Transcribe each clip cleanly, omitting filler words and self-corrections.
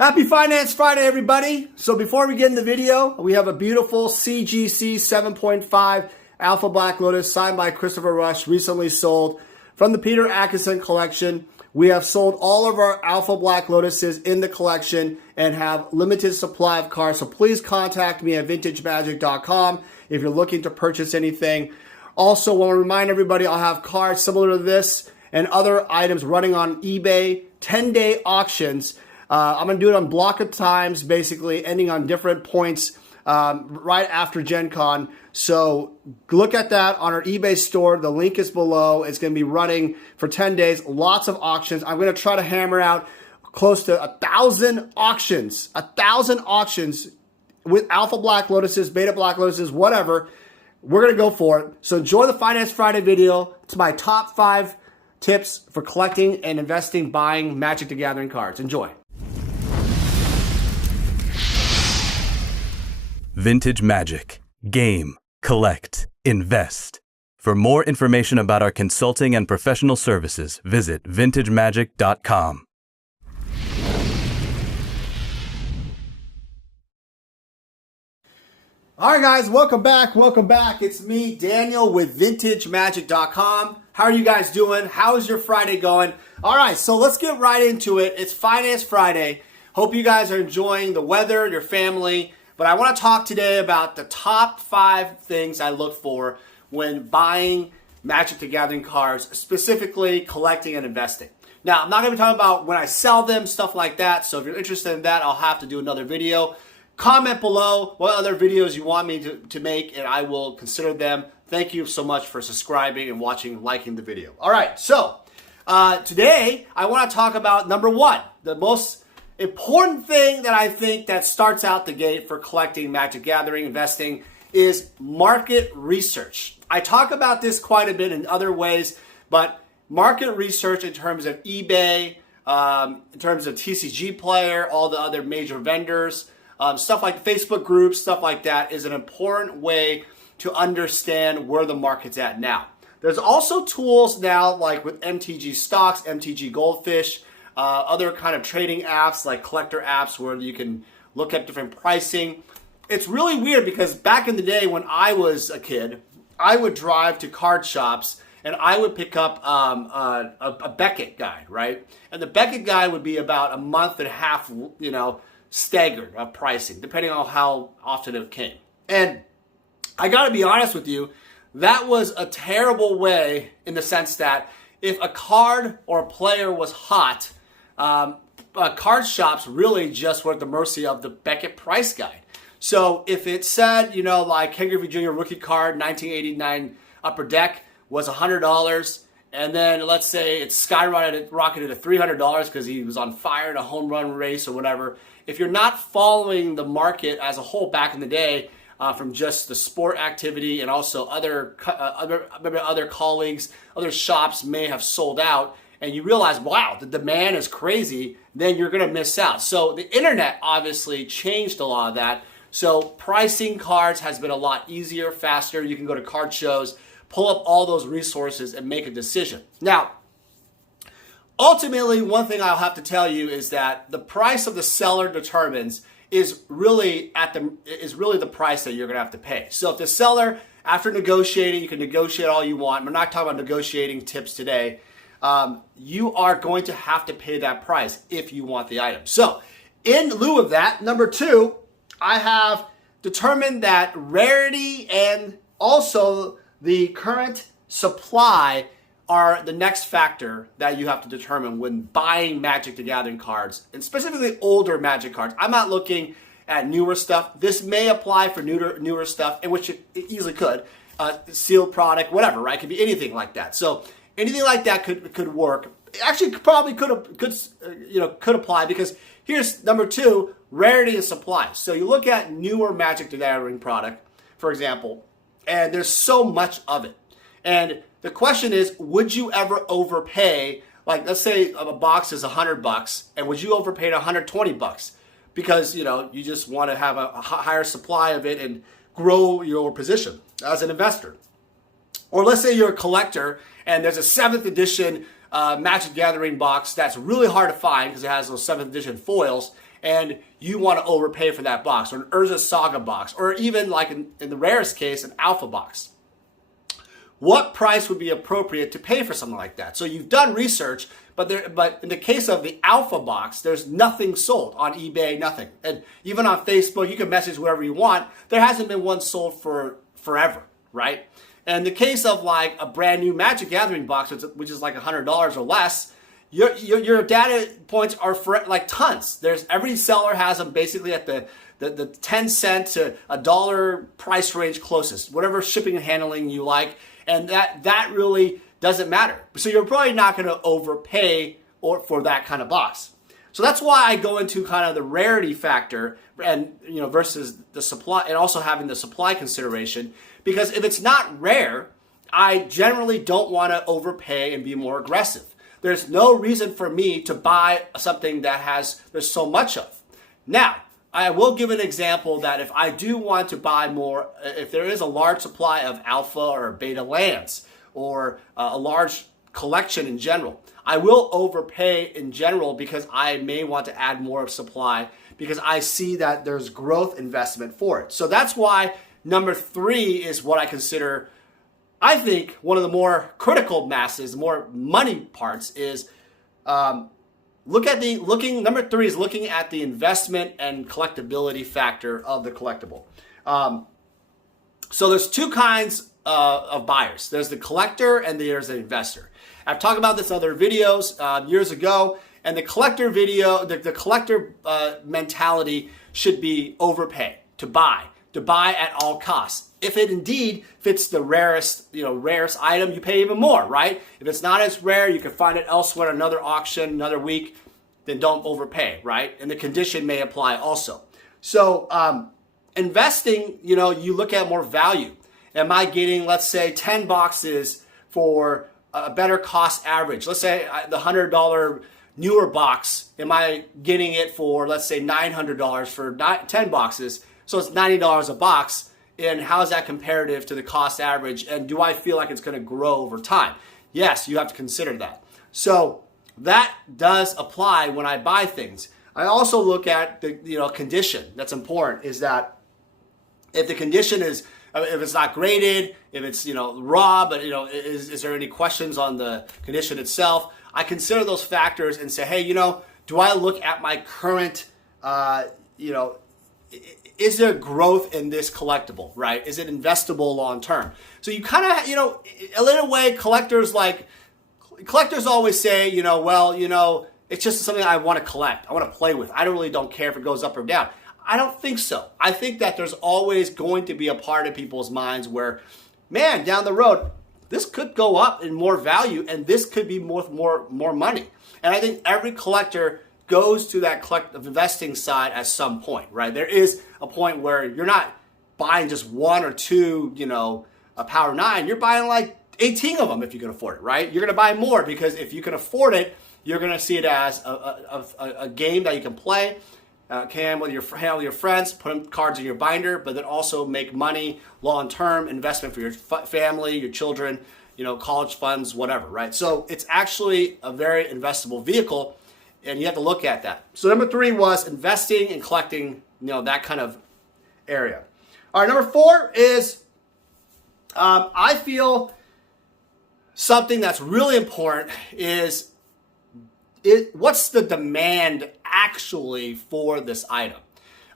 Happy Finance Friday, everybody. So before we get in the video, we have a beautiful CGC 7.5 Alpha Black Lotus signed by Christopher Rush, recently sold from the Peter Atkinson collection. We have sold all of our Alpha Black Lotuses in the collection and have limited supply of cards. So please contact me at vintagemagic.com if you're looking to purchase anything. Also, want to remind everybody I'll have cards similar to this and other items running on eBay, 10-day auctions. I'm going to do it on block of times, basically ending on different points right after Gen Con. So look at that on our eBay store. The link is below. It's going to be running for 10 days. Lots of auctions. I'm going to try to hammer out close to 1,000 auctions. 1,000 auctions with Alpha Black Lotuses, Beta Black Lotuses, whatever. We're going to go for it. So enjoy the Finance Friday video. It's my top 5 tips for collecting and investing, buying Magic the Gathering cards. Enjoy. Vintage Magic. Game, collect, invest. For more information about our consulting and professional services, visit vintagemagic.com. All right, guys, welcome back. Welcome back. It's me, Daniel, with vintagemagic.com. How are you guys doing? How is your Friday going? All right, so let's get right into it. It's Finance Friday. Hope you guys are enjoying the weather, your family. But I want to talk today about the top 5 things I look for when buying Magic the Gathering cards, specifically collecting and investing. Now, I'm not going to be talking about when I sell them, stuff like that. So if you're interested in that, I'll have to do another video. Comment below what other videos you want me to make, and I will consider them. Thank you so much for subscribing and watching, liking the video. All right, so today I want to talk about number 1, the most important thing that I think that starts out the gate for collecting, Magic Gathering, investing is market research. I talk about this quite a bit in other ways, but market research in terms of eBay, in terms of TCG Player, all the other major vendors, stuff like Facebook groups, stuff like that is an important way to understand where the market's at now. There's also tools now like with MTG Stocks, MTG Goldfish, other kind of trading apps like collector apps where you can look at different pricing. It's really weird because back in the day when I was a kid, I would drive to card shops and I would pick up a Beckett guide, right? And the Beckett guide would be about a month and a half, staggered of pricing, depending on how often it came. And I got to be honest with you, that was a terrible way in the sense that if a card or a player was hot, card shops really just were at the mercy of the Beckett price guide. So if it said, like Ken Griffey Jr. rookie card, 1989 upper deck was $100, and then let's say it rocketed to $300 because he was on fire in a home run race or whatever. If you're not following the market as a whole back in the day, from just the sport activity and also other colleagues, other shops may have sold out, and you realize, wow, the demand is crazy, then you're going to miss out. So the internet obviously changed a lot of that. So pricing cards has been a lot easier, faster. You can go to card shows, pull up all those resources, and make a decision. Now, ultimately, one thing I'll have to tell you is that the price of the seller determines is really the price that you're going to have to pay. So if the seller, after negotiating, you can negotiate all you want. We're not talking about negotiating tips today. You are going to have to pay that price if you want the item. So in lieu of that, number 2, I have determined that rarity and also the current supply are the next factor that you have to determine when buying Magic the Gathering cards, and specifically older Magic cards. I'm not looking at newer stuff. This may apply for newer stuff, in which it easily could. Sealed product, whatever, right? It could be anything like that. So anything like that could work. Actually, probably could apply, because here's number 2, rarity and supply. So you look at newer Magic the Gathering product, for example, and there's so much of it. And the question is, would you ever overpay? Like, let's say a box is $100, and would you overpay to $120 because you just want to have a higher supply of it and grow your position as an investor? Or let's say you're a collector and there's a 7th edition Magic Gathering box that's really hard to find because it has those 7th edition foils, and you want to overpay for that box, or an Urza Saga box, or even like in the rarest case, an Alpha box. What price would be appropriate to pay for something like that? So you've done research, but in the case of the Alpha box, there's nothing sold on eBay, nothing. And even on Facebook, you can message whoever you want. There hasn't been one sold for forever, right? And in the case of like a brand new Magic Gathering box, which is like $100 or less, your data points are for like tons. Every seller has them basically at the 10 cent to $1 price range closest, whatever shipping and handling you like, and that really doesn't matter. So you're probably not going to overpay for that kind of box. So that's why I go into kind of the rarity factor and versus the supply, and also having the supply consideration, because if it's not rare, I generally don't want to overpay and be more aggressive. There's no reason for me to buy something that there's so much of. Now, I will give an example that if I do want to buy more, if there is a large supply of alpha or beta lands, or a large collection in general, I will overpay in general because I may want to add more supply because I see that there's growth investment for it. So that's why number 3 is what I consider, I think, one of the more critical masses, more money parts is number 3 is looking at the investment and collectability factor of the collectible. So there's 2 kinds of buyers. There's the collector and there's the investor. I've talked about this in other videos years ago, and the collector collector mentality should be overpay, to buy at all costs. If it indeed fits the rarest item, you pay even more, right? If it's not as rare, you can find it elsewhere, another auction, another week, then don't overpay, right? And the condition may apply also. So investing, you look at more value. Am I getting, let's say, 10 boxes for a better cost average? Let's say the $100 newer box, am I getting it for, let's say, $900 for 10 boxes? So it's $90 a box. And how is that comparative to the cost average? And do I feel like it's going to grow over time? Yes, you have to consider that. So that does apply when I buy things. I also look at the condition. That's important, is that if the condition is, if it's not graded, if it's raw, but is there any questions on the condition itself? I consider those factors and say, hey, do I look at my current, is there growth in this collectible, right? Is it investable long term? So you kind of, a little way, collectors always say, it's just something I want to collect. I want to play with. I don't care if it goes up or down. I don't think so. I think that there's always going to be a part of people's minds where, man, down the road, this could go up in more value and this could be more money. And I think every collector goes to that collective investing side at some point, right? There is a point where you're not buying just 1 or 2, a Power 9. You're buying like 18 of them if you can afford it, right? You're going to buy more because if you can afford it, you're going to see it as a game that you can play, with your friends, put cards in your binder, but then also make money, long-term investment for your family, your children, college funds, whatever, right? So it's actually a very investable vehicle, and you have to look at that. So number 3 was investing and collecting, that kind of area. All right, number 4 is I feel something that's really important is what's the demand actually for this item?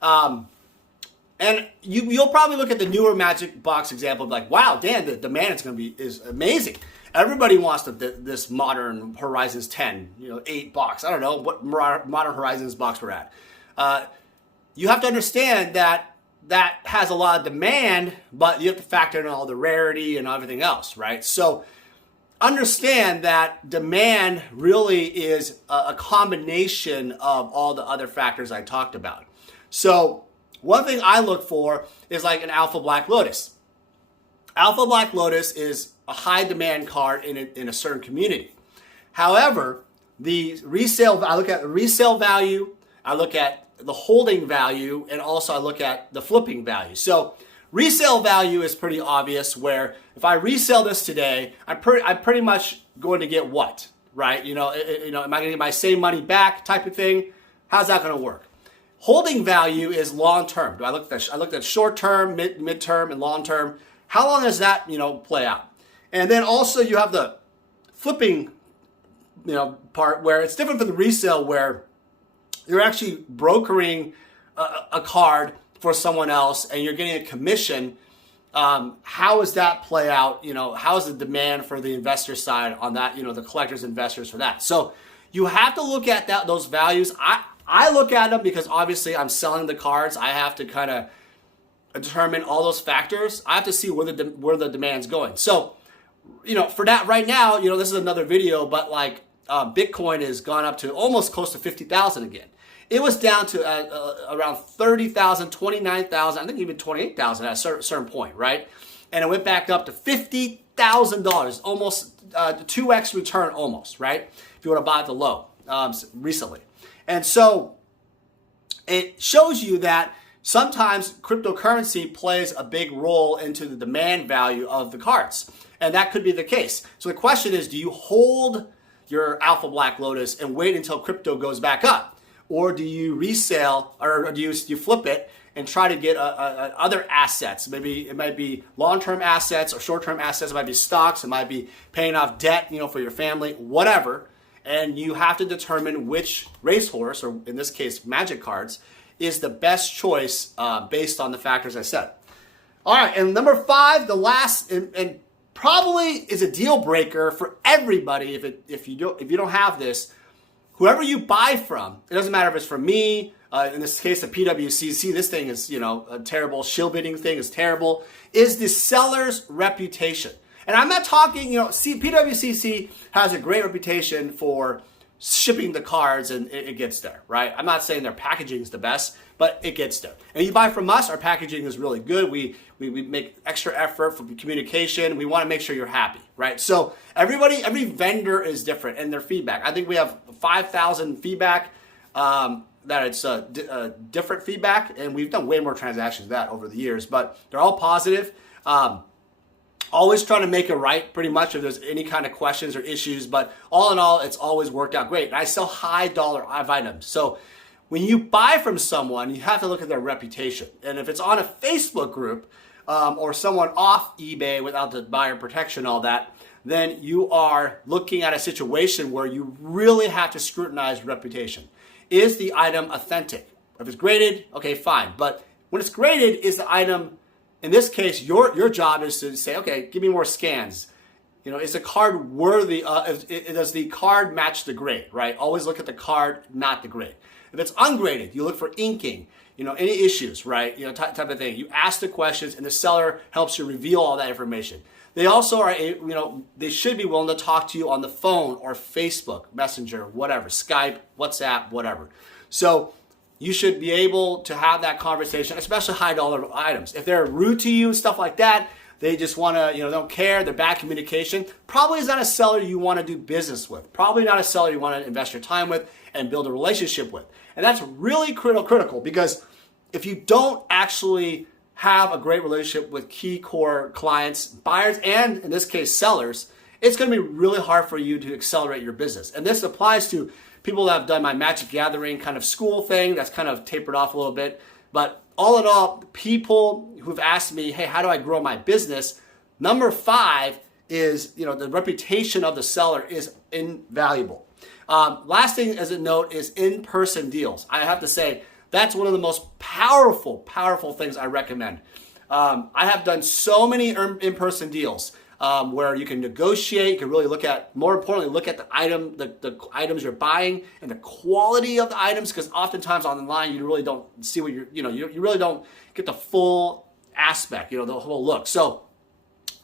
And you'll probably look at the newer Magic box example and be like, wow, Dan, the demand is amazing. Everybody wants this Modern Horizons 10, 8 box. I don't know what Modern Horizons box we're at. You have to understand that has a lot of demand, but you have to factor in all the rarity and everything else, right? So understand that demand really is a combination of all the other factors I talked about. So one thing I look for is like an Alpha Black Lotus. Alpha Black Lotus is a high demand card in a certain community. However, I look at the resale value, I look at the holding value, and also I look at the flipping value. So resale value is pretty obvious, where if I resell this today, I'm pretty much going to get what? right? Am I going to get my same money back type of thing? How's that going to work? Holding value is long term. I looked at short term, mid-term, and long term. How long does that play out? And then also you have the flipping part where it's different from the resale, where you're actually brokering a card for someone else and you're getting a commission. How does that play out? How is the demand for the investor side on that? The collectors, investors for that. So you have to look at those values. I look at them because obviously I'm selling the cards. I have to kind of determine all those factors. I have to see where the demand's going. So, for that right now, this is another video, but like Bitcoin has gone up to almost close to 50,000 again. It was down to around 30,000, 29,000, I think even 28,000 at a certain point, right? And it went back up to $50,000, almost 2x return almost, right? If you want to buy at the low recently. And so it shows you that sometimes cryptocurrency plays a big role into the demand value of the cards. And that could be the case. So the question is, do you hold your Alpha Black Lotus and wait until crypto goes back up? Or do you resell, or do you flip it and try to get other assets? Maybe it might be long-term assets or short-term assets. It might be stocks. It might be paying off debt, for your family, whatever. And you have to determine which racehorse, or in this case, Magic cards, is the best choice based on the factors I said. All right, and number 5, the last, and probably is a deal breaker for everybody if you don't have this. Whoever you buy from, it doesn't matter if it's from me, in this case, the PWCC, this thing is, a terrible, shill bidding thing is terrible, is the seller's reputation. And I'm not talking, PWCC has a great reputation for shipping the cards and it gets there, right? I'm not saying their packaging is the best, but it gets there. And you buy from us, our packaging is really good. We make extra effort for communication. We want to make sure you're happy, right? So every vendor is different in their feedback. I think we have 5,000 feedback, that it's different feedback, and we've done way more transactions than that over the years, but they're all positive. Always trying to make it right, pretty much, if there's any kind of questions or issues. But all in all, it's always worked out great. And I sell high dollar items. So when you buy from someone, you have to look at their reputation. And if it's on a Facebook group or someone off eBay without the buyer protection, all that, then you are looking at a situation where you really have to scrutinize reputation. Is the item authentic? If it's graded, okay, fine. But when it's graded, is the item, in this case, your job is to say, okay, give me more scans. Is the card worthy? Does the card match the grade, right? Always look at the card, not the grade. If it's ungraded, you look for inking, any issues, right? Type of thing. You ask the questions, and the seller helps you reveal all that information. They also are, they should be willing to talk to you on the phone or Facebook, Messenger, whatever, Skype, WhatsApp, whatever. So you should be able to have that conversation, especially high dollar items. If they're rude to you and stuff like that, they just want to, don't care, they're bad communication, probably is not a seller you want to do business with. Probably not a seller you want to invest your time with and build a relationship with. And that's really critical, because if you don't actually have a great relationship with key core clients, buyers, and in this case, sellers, it's going to be really hard for you to accelerate your business. And this applies to people that have done my Magic Gathering kind of school thing that's kind of tapered off a little bit. But all in all, people who've asked me, hey, how do I grow my business? Number 5 is, the reputation of the seller is invaluable. Last thing as a note is in-person deals. I have to say, that's one of the most powerful things I recommend. I have done so many in-person deals where you can negotiate, you can really look at, more importantly, look at the items you're buying and the quality of the items, because oftentimes online you really don't see what you really don't get the full aspect, the whole look. So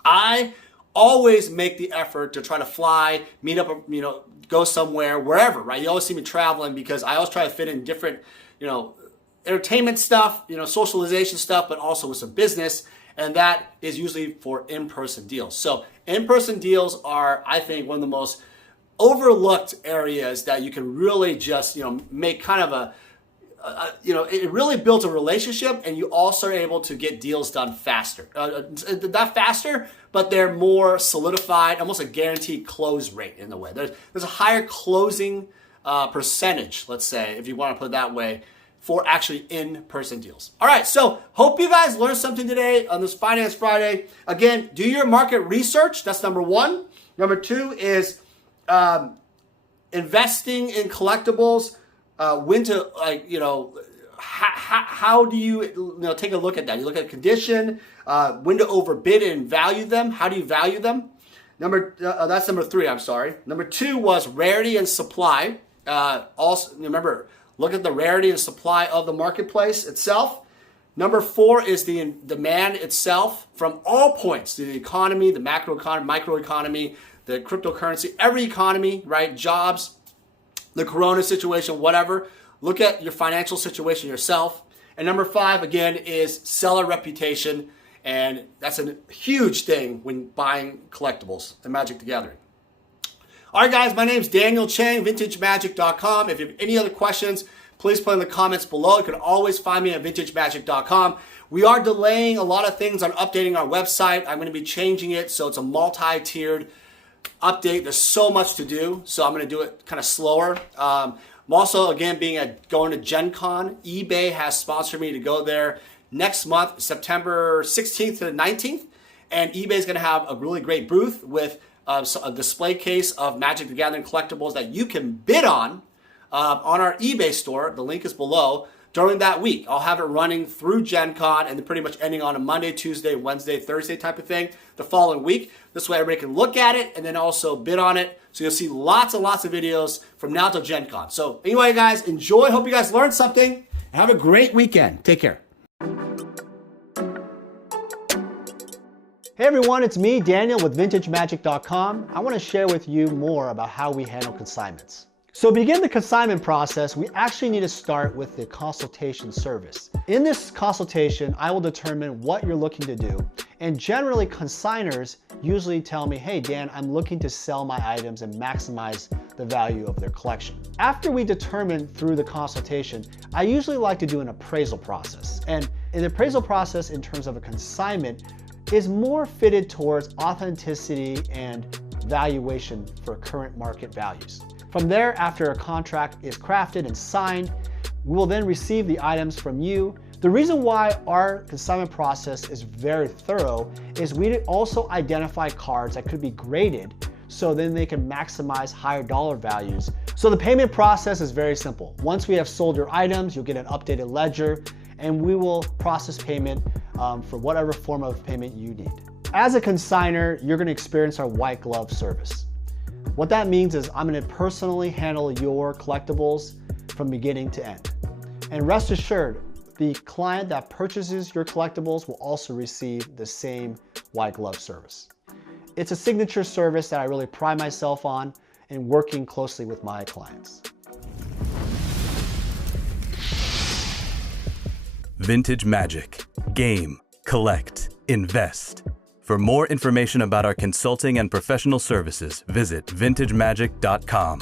I always make the effort to try to fly, meet up, go somewhere, wherever, right? You always see me traveling because I always try to fit in different, entertainment stuff, socialization stuff, but also with some business. And that is usually for in-person deals. So in-person deals are, I think, one of the most overlooked areas that you can really just, make kind of it really builds a relationship, and you also are able to get deals done faster. Not faster, but they're more solidified, almost a guaranteed close rate in a way. There's a higher closing percentage, let's say, if you want to put it that way, for actually in-person deals. All right, so hope you guys learned something today on this Finance Friday. Again, do your market research. That's number one. Number two is investing in collectibles. When to, how do you take a look at that? You look at condition, when to overbid and value them. How do you value them? That's number three, I'm sorry. Number two was rarity and supply. Also, remember, look at the rarity and supply of the marketplace itself. Number four is the demand itself from all points, the economy, the macro economy, micro economy, the cryptocurrency, every economy, right? Jobs, the corona situation, whatever. Look at your financial situation yourself. And number five, again, is seller reputation. And that's a huge thing when buying collectibles and Magic the Gathering. All right, guys, my name's Daniel Chang, VintageMagic.com. If you have any other questions, please put in the comments below. You can always find me at VintageMagic.com. We are delaying a lot of things on updating our website. I'm going to be changing it so it's a multi-tiered update. There's so much to do, so I'm going to do it kind of slower. I'm also, again, going to Gen Con. eBay has sponsored me to go there next month, September 16th to the 19th. And eBay is going to have a really great booth with a display case of Magic the Gathering collectibles that you can bid on our eBay store. The link is below. During that week, I'll have it running through Gen Con and then pretty much ending on a Monday, Tuesday, Wednesday, Thursday type of thing the following week. This way everybody can look at it and then also bid on it. So you'll see lots and lots of videos from now till Gen Con. So anyway, guys, enjoy. Hope you guys learned something. And have a great weekend. Take care. Hey everyone, it's me, Daniel with VintageMagic.com. I want to share with you more about how we handle consignments. So to begin the consignment process, we actually need to start with the consultation service. In this consultation, I will determine what you're looking to do. And generally, consigners usually tell me, hey Dan, I'm looking to sell my items and maximize the value of their collection. After we determine through the consultation, I usually like to do an appraisal process. And an appraisal process in terms of a consignment is more fitted towards authenticity and valuation for current market values. From there, after a contract is crafted and signed, we will then receive the items from you. The reason why our consignment process is very thorough is we also identify cards that could be graded so then they can maximize higher dollar values. So the payment process is very simple. Once we have sold your items, you'll get an updated ledger and we will process payment for whatever form of payment you need. As a consigner, you're gonna experience our white glove service. What that means is I'm gonna personally handle your collectibles from beginning to end. And rest assured, the client that purchases your collectibles will also receive the same white glove service. It's a signature service that I really pride myself on in working closely with my clients. Vintage Magic. Game, collect, invest. For more information about our consulting and professional services, visit VintageMagic.com.